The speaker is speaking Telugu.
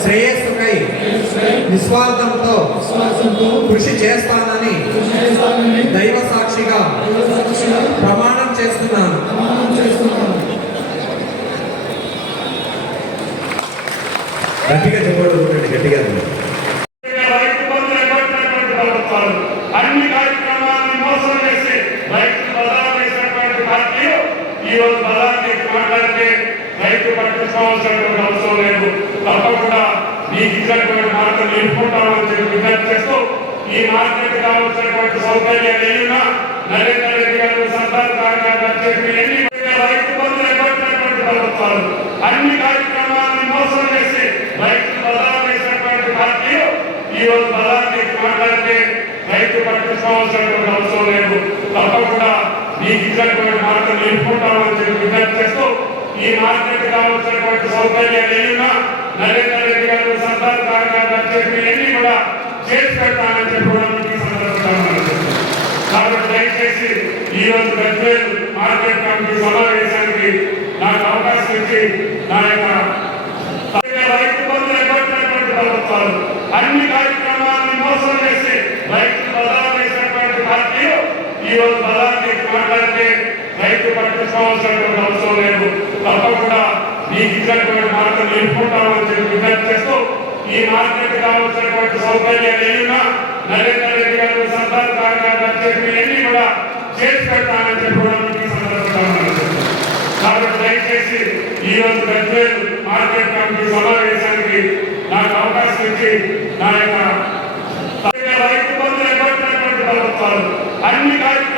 శ్రేయస్సుకై నిస్వార్థంతో కృషి చేస్తానని దైవ సాక్షిగా ప్రమాణం చేస్తున్నాను. చేస్తున్నాను గట్టిగా గట్టిగా అన్ని మోసం చేసి బదాలు పార్టీలు ఈ రోజు బదాన్ని మాట్లాడితే రైతు పట్టించుకోవాల్సినటువంటి అవసరం లేదు. తప్పకుండా మీకు ఇచ్చినటువంటి మాట నిలుపుకుంటామని చెప్పి విజ్ఞప్తి చేస్తూ ఈ మార్కెట్ కావాల్సినటువంటి సౌకర్యాలు ఏమైనా నరేంద్ర రెడ్డి గారు సర్దార్ కార్యక్రమాలు చెప్పి ఎన్ని రైతు బంధువులు ఎగ్గొట్టినటువంటి ప్రభుత్వాలు అన్ని కార్యక్రమాలను మోసం చేసి రైతు బదాలు చేసినటువంటి పార్టీలు ఈ రోజు బలాన్ని మాట్లాడితే రైతు పట్టించుకోవాల్సినటువంటి అవసరం లేదు తప్పకుండా మీకు ఇచ్చినటువంటి మాట నిలుపుకుంటామని చెప్పి విజ్ఞప్తి చేస్తూ ఈ మార్కెట్ కావలసినటువంటి సౌకర్యాలు ఏమైనా నరేంద్ర రెడ్డి గారు సర్దార్ ఖాన్ గారు చెప్పి ఎన్ని కూడా చేసి పెడతానని చెప్పి కాబట్టి దయచేసి ఈ రోజు గజ్వేల్ మార్కెట్ కమిటీ సమావేశానికి నాకు అవకాశం ఇచ్చి నా యొక్క రైతు బంధు ఎగ్గొట్టినటువంటి ప్రభుత్వాలు అన్ని కార్యక్రమాలను మోసం చేసి రైతు బదాలు వేసినటువంటి పార్టీలు ఈ రోజు బదాన్ని మాట్లాడితే రైతు పట్టించుకోవాల్సినటువంటి అవసరం లేదు. తప్పకుండా మీకు ఇచ్చినటువంటి మార్గం నిలుపుకుంటామని చెప్పి విజ్ఞప్తి చేస్తూ ఈ మార్కెట్ కావాల్సినటువంటి సౌకర్యాలు ఏమైనా నరేంద్ర రెడ్డి గారు సర్దార్ ఖాన్ చెప్పి అన్ని కూడా చేసి పెడతానని చెప్పి కూడా మీకు సందర్భంగా కాబట్టి దయచేసి ఈ రోజు గజ్వేల్ మార్కెట్ కమిటీ సమావేశానికి నాకు అవకాశం ఇచ్చి నా యొక్క రైతు బంధు అన్ని కార్యక్రమాలు